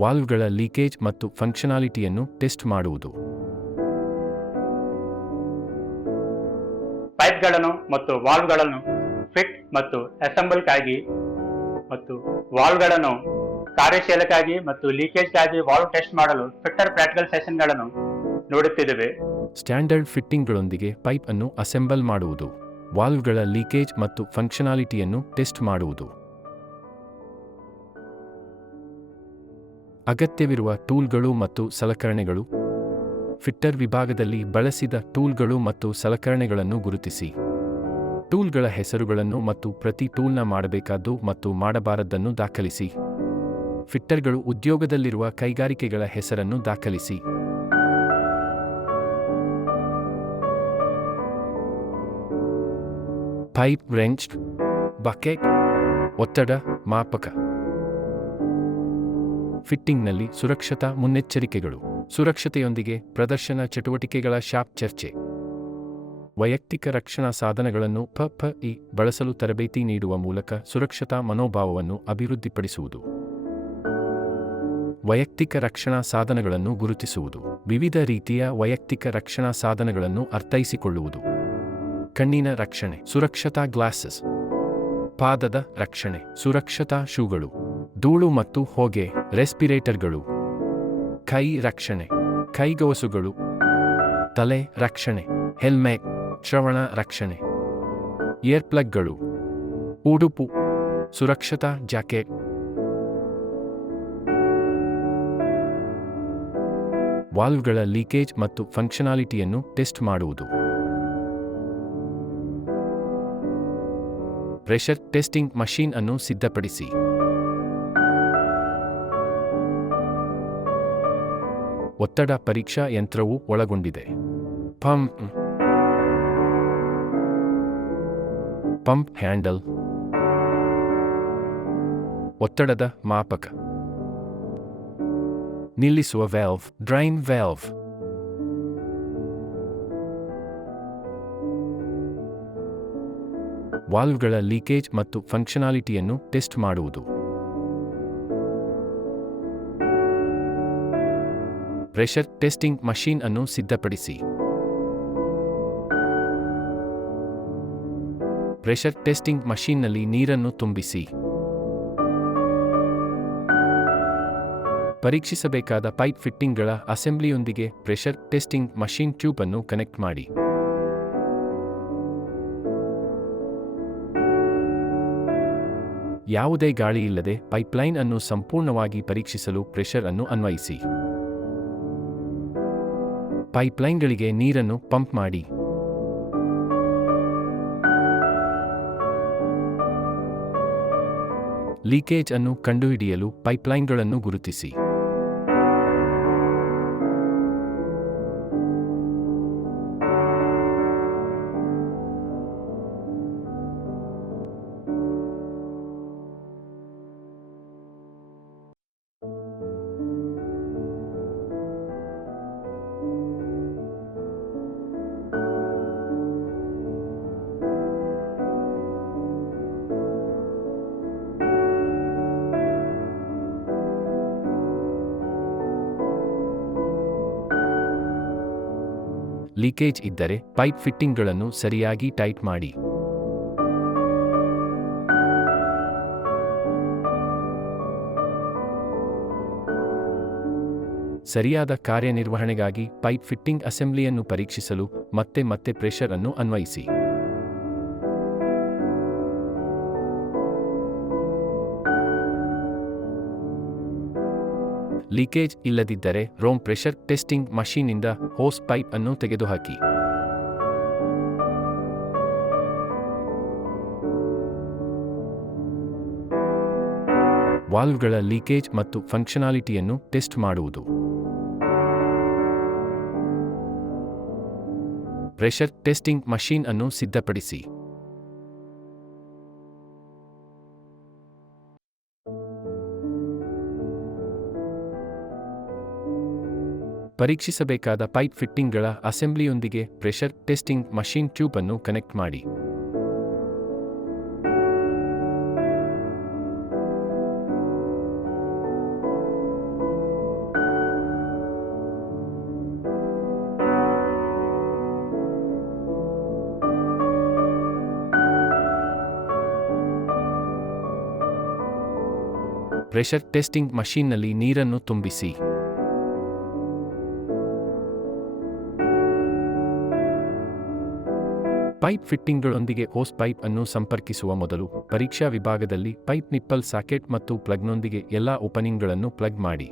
ವಾಲ್ವ್ಗಳ leakage ಮತ್ತು ಫಂಕ್ಷನಾಲಿಟಿಯನ್ನು test ಮಾಡುವುದು. ಪೈಪ್ಗಳನ್ನು ಮತ್ತು ವಾಲ್ವ್ಗಳನ್ನು ಫಿಟ್ ಮತ್ತು ಅಸೆಂಬಲ್ಗಾಗಿ ಮತ್ತು ವಾಲ್ವ್ಗಳನ್ನು ಕಾರ್ಯಶೀಲಕ್ಕಾಗಿ ಮತ್ತು ಲೀಕೇಜ್ಗಾಗಿ ವಾಲ್ವ್ ಟೆಸ್ಟ್ ಮಾಡಲು ಫಿಟ್ಟರ್ ಪ್ರಾಕ್ಟಿಕಲ್ ಸೆಷನ್ಗಳನ್ನು ನೋಡುತ್ತಿದ್ದೇವೆ. ಸ್ಟ್ಯಾಂಡರ್ಡ್ ಫಿಟ್ಟಿಂಗ್ಗಳೊಂದಿಗೆ ಪೈಪ್ ಅನ್ನು ಅಸೆಂಬಲ್ ಮಾಡುವುದು. ವಾಲ್ವ್ಗಳ ಲೀಕೇಜ್ ಮತ್ತು ಫಂಕ್ಷನಾಲಿಟಿಯನ್ನು ಟೆಸ್ಟ್ ಮಾಡುವುದು. ಅಗತ್ಯವಿರುವ ಟೂಲ್ಗಳು ಮತ್ತು ಸಲಕರಣೆಗಳು. ಫಿಟ್ಟರ್ ವಿಭಾಗದಲ್ಲಿ ಬಳಸಿದ ಟೂಲ್ಗಳು ಮತ್ತು ಸಲಕರಣೆಗಳನ್ನು ಗುರುತಿಸಿ. ಟೂಲ್ಗಳ ಹೆಸರುಗಳನ್ನು ಮತ್ತು ಪ್ರತಿ ಟೂಲ್ನ ಮಾಡಬೇಕಾದ್ದು ಮತ್ತು ಮಾಡಬಾರದ್ದನ್ನು ದಾಖಲಿಸಿ. ಫಿಟ್ಟರ್ಗಳು ಉದ್ಯೋಗದಲ್ಲಿರುವ ಕೈಗಾರಿಕೆಗಳ ಹೆಸರನ್ನು ದಾಖಲಿಸಿ. ಪೈಪ್ ರೆಂಚ್, ಬಕೆಟ್, ಒತ್ತಡ ಮಾಪಕ. ಫಿಟ್ಟಿಂಗ್ನಲ್ಲಿ ಸುರಕ್ಷತಾ ಮುನ್ನೆಚ್ಚರಿಕೆಗಳು. ಸುರಕ್ಷತೆಯೊಂದಿಗೆ ಪ್ರದರ್ಶನ ಚಟುವಟಿಕೆಗಳ ಶಾಪ್ ಚರ್ಚೆ. ವೈಯಕ್ತಿಕ ರಕ್ಷಣಾ ಸಾಧನಗಳನ್ನು PPE ಬಳಸಲು ತರಬೇತಿ ನೀಡುವ ಮೂಲಕ ಸುರಕ್ಷತಾ ಮನೋಭಾವವನ್ನು ಅಭಿವೃದ್ಧಿಪಡಿಸುವುದು. ವೈಯಕ್ತಿಕ ರಕ್ಷಣಾ ಸಾಧನಗಳನ್ನು ಗುರುತಿಸುವುದು. ವಿವಿಧ ರೀತಿಯ ವೈಯಕ್ತಿಕ ರಕ್ಷಣಾ ಸಾಧನಗಳನ್ನು ಅರ್ಥೈಸಿಕೊಳ್ಳುವುದು. ಕಣ್ಣಿನ ರಕ್ಷಣೆ, ಸುರಕ್ಷತಾ ಗ್ಲಾಸಸ್. ಪಾದದ ರಕ್ಷಣೆ, ಸುರಕ್ಷತಾ ಶೂಗಳು. ಧೂಳು ಮತ್ತು ಹೊಗೆ, ರೆಸ್ಪಿರೇಟರ್ಗಳು. ಕೈ ರಕ್ಷಣೆ, ಕೈಗವಸುಗಳು. ತಲೆ ರಕ್ಷಣೆ, ಹೆಲ್ಮೆಟ್. ಶ್ರವಣ ರಕ್ಷಣೆ, ಏರ್ಪ್ಲಗ್ಗಳು. ಉಡುಪು, ಸುರಕ್ಷತಾ ಜಾಕೆಟ್. ವಾಲ್ವ್ಗಳ ಲೀಕೇಜ್ ಮತ್ತು ಫಂಕ್ಷನಾಲಿಟಿಯನ್ನು ಟೆಸ್ಟ್ ಮಾಡುವುದು. ಪ್ರೆಷರ್ ಟೆಸ್ಟಿಂಗ್ ಮಷೀನ್ ಅನ್ನು ಸಿದ್ಧಪಡಿಸಿ. ಒತ್ತಡ ಪರೀಕ್ಷಾ ಯಂತ್ರವು ಒಳಗೊಂಡಿದೆ. Pump handle. ಒತ್ತಡದ ಮಾಪಕ. ನಿಲ್ಲಿಸುವ ವ್ಯಾಲ್ವ್, ಡ್ರೈನ್ ವ್ಯಾಲ್ವ್. ವಾಲ್ವ್ಗಳ ಲೀಕೇಜ್ ಮತ್ತು ಫಂಕ್ಷನಾಲಿಟಿಯನ್ನು ಟೆಸ್ಟ್ ಮಾಡುವುದು. ಪ್ರೆಷರ್ ಟೆಸ್ಟಿಂಗ್ ಮಷೀನ್ ಅನ್ನು ಸಿದ್ಧಪಡಿಸಿ. ಪ್ರೆಷರ್ ಟೆಸ್ಟಿಂಗ್ ಮಷೀನ್ನಲ್ಲಿ ನೀರನ್ನು ತುಂಬಿಸಿ. ಪರೀಕ್ಷಿಸಬೇಕಾದ ಪೈಪ್ ಫಿಟ್ಟಿಂಗ್ಗಳ ಅಸೆಂಬ್ಲಿಯೊಂದಿಗೆ ಪ್ರೆಷರ್ ಟೆಸ್ಟಿಂಗ್ ಮಷೀನ್ ಟ್ಯೂಬ್ ಅನ್ನು ಕನೆಕ್ಟ್ ಮಾಡಿ. ಯಾವುದೇ ಗಾಳಿ ಇಲ್ಲದೆ ಪೈಪ್ಲೈನ್ ಅನ್ನು ಸಂಪೂರ್ಣವಾಗಿ ಪರೀಕ್ಷಿಸಲು ಪ್ರೆಷರ್ ಅನ್ನು ಅನ್ವಯಿಸಿ. ಪೈಪ್ಲೈನ್ಗಳಿಗೆ ನೀರನ್ನು ಪಂಪ್ ಮಾಡಿ. ಲೀಕೇಜ್ ಅನ್ನು ಕಂಡುಹಿಡಿಯಲು ಪೈಪ್ಲೈನ್ಗಳನ್ನು ಗುರುತಿಸಿ. ಲೀಕೇಜ್ ಇದ್ದರೆ ಪೈಪ್ ಫಿಟ್ಟಿಂಗ್ಗಳನ್ನು ಸರಿಯಾಗಿ ಟೈಟ್ ಮಾಡಿ. ಸರಿಯಾದ ಕಾರ್ಯನಿರ್ವಹಣೆಗಾಗಿ ಪೈಪ್ ಫಿಟ್ಟಿಂಗ್ ಅಸೆಂಬ್ಲಿಯನ್ನು ಪರೀಕ್ಷಿಸಲು ಮತ್ತೆ ಮತ್ತೆ ಪ್ರೆಷರ್ ಅನ್ನು ಅನ್ವಯಿಸಿ. ಲೀಕೇಜ್ ಇಲ್ಲದಿದ್ದರೆ ರೂಮ್ ಪ್ರೆಷರ್ ಟೆಸ್ಟಿಂಗ್ ಮಷೀನ್ನಿಂದ ಹೋಸ್ ಪೈಪ್ ಅನ್ನು ತೆಗೆದುಹಾಕಿ. ವಾಲ್ವ್ಗಳ ಲೀಕೇಜ್ ಮತ್ತು ಫಂಕ್ಷನಾಲಿಟಿಯನ್ನು ಟೆಸ್ಟ್ ಮಾಡುವುದು. ಪ್ರೆಷರ್ ಟೆಸ್ಟಿಂಗ್ ಮಷೀನ್ ಅನ್ನು ಸಿದ್ಧಪಡಿಸಿ. ಪರೀಕ್ಷಿಸಬೇಕಾದ ಪೈಪ್ ಫಿಟ್ಟಿಂಗ್ಗಳ ಅಸೆಂಬ್ಲಿಯೊಂದಿಗೆ ಪ್ರೆಷರ್ ಟೆಸ್ಟಿಂಗ್ ಮಷೀನ್ ಟ್ಯೂಬ್ ಅನ್ನು ಕನೆಕ್ಟ್ ಮಾಡಿ. ಪ್ರೆಷರ್ ಟೆಸ್ಟಿಂಗ್ ಮಷೀನ್ನಲ್ಲಿ ನೀರನ್ನು ತುಂಬಿಸಿ. ಪೈಪ್ ಫಿಟ್ಟಿಂಗ್ಗಳೊಂದಿಗೆ ಹೋಸ್ ಪೈಪ್ ಅನ್ನು ಸಂಪರ್ಕಿಸುವ ಮೊದಲು ಪರೀಕ್ಷಾ ವಿಭಾಗದಲ್ಲಿ ಪೈಪ್ ನಿಪ್ಪಲ್ ಸಾಕೆಟ್ ಮತ್ತು ಪ್ಲಗ್ನೊಂದಿಗೆ ಎಲ್ಲಾ ಓಪನಿಂಗ್ಗಳನ್ನು ಪ್ಲಗ್ ಮಾಡಿ.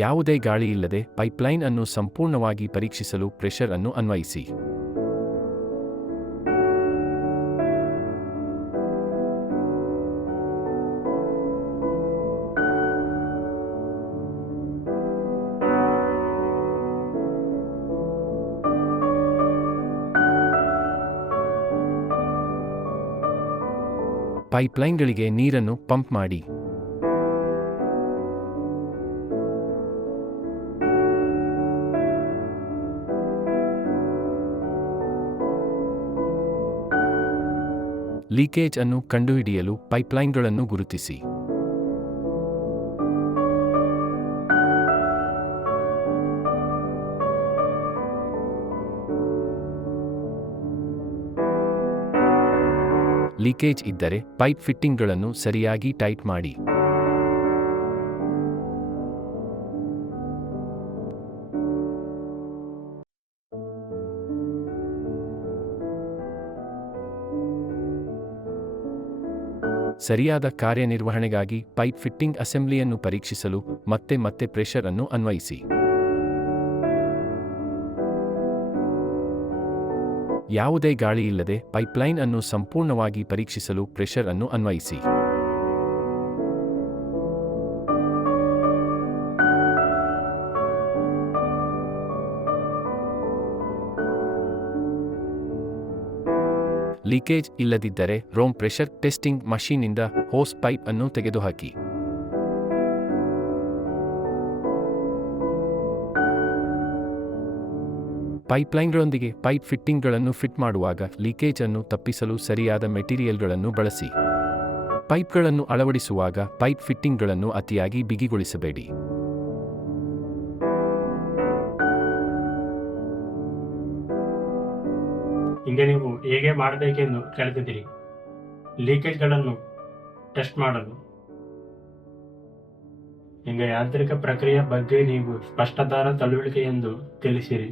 ಯಾವುದೇ ಗಾಳಿ ಇಲ್ಲದೆ ಪೈಪ್ಲೈನ್ ಅನ್ನು ಸಂಪೂರ್ಣವಾಗಿ ಪರೀಕ್ಷಿಸಲು ಪ್ರೆಷರ್ ಅನ್ನು ಅನ್ವಯಿಸಿ. ಪೈಪ್ಲೈನ್ಗಳಿಗೆ ನೀರನ್ನು ಪಂಪ್ ಮಾಡಿ. ಲೀಕೇಜ್ ಅನ್ನು ಕಂಡುಹಿಡಿಯಲು ಪೈಪ್ಲೈನ್ಗಳನ್ನು ಗುರುತಿಸಿ. ಲೀಕೇಜ್ ಇದ್ದರೆ ಪೈಪ್ ಫಿಟ್ಟಿಂಗ್ಗಳನ್ನು ಸರಿಯಾಗಿ ಟೈಟ್ ಮಾಡಿ. ಸರಿಯಾದ ಕಾರ್ಯನಿರ್ವಹಣೆಗಾಗಿ ಪೈಪ್ ಫಿಟ್ಟಿಂಗ್ ಅಸೆಂಬ್ಲಿಯನ್ನು ಪರೀಕ್ಷಿಸಲು ಮತ್ತೆ ಮತ್ತೆ ಪ್ರೆಷರ್ ಅನ್ನು ಅನ್ವಯಿಸಿ. ಯಾವುದೇ ಗಾಳಿ ಇಲ್ಲದೆ ಪೈಪ್ಲೈನ್ ಅನ್ನು ಸಂಪೂರ್ಣವಾಗಿ ಪರೀಕ್ಷಿಸಲು ಪ್ರೆಷರ್ ಅನ್ನು ಅನ್ವಯಿಸಿ. ಲೀಕೇಜ್ ಇಲ್ಲದಿದ್ದರೆ ರೂಮ್ ಪ್ರೆಷರ್ ಟೆಸ್ಟಿಂಗ್ ಮಷೀನ್ನಿಂದ ಹೋಸ್ ಪೈಪ್ ಅನ್ನು ತೆಗೆದುಹಾಕಿ. ಪೈಪ್ಲೈನ್ಗಳೊಂದಿಗೆ ಪೈಪ್ ಫಿಟ್ಟಿಂಗ್ಗಳನ್ನು ಫಿಟ್ ಮಾಡುವಾಗ ಲೀಕೇಜ್ ಅನ್ನು ತಪ್ಪಿಸಲು ಸರಿಯಾದ ಮೆಟೀರಿಯಲ್ಗಳನ್ನು ಬಳಸಿ. ಪೈಪ್ಗಳನ್ನು ಅಳವಡಿಸುವಾಗ ಪೈಪ್ ಫಿಟ್ಟಿಂಗ್ಗಳನ್ನು ಅತಿಯಾಗಿ ಬಿಗಿಗೊಳಿಸಬೇಡಿ. ಹಿಂಗೆ ನೀವು ಹೇಗೆ ಮಾಡಬೇಕೆಂದು ಕಲಿತಿದ್ದೀರಿ. ಲೀಕೇಜ್ಗಳನ್ನು ಟೆಸ್ಟ್ ಮಾಡಲು ಹಿಂಗೆ ಯಾಂತ್ರಿಕ ಪ್ರಕ್ರಿಯೆ ಬಗ್ಗೆ ನೀವು ಸ್ಪಷ್ಟತಾದ ತಿಳುವಳಿಕೆಯೆಂದು ತಿಳಿಸಿರಿ.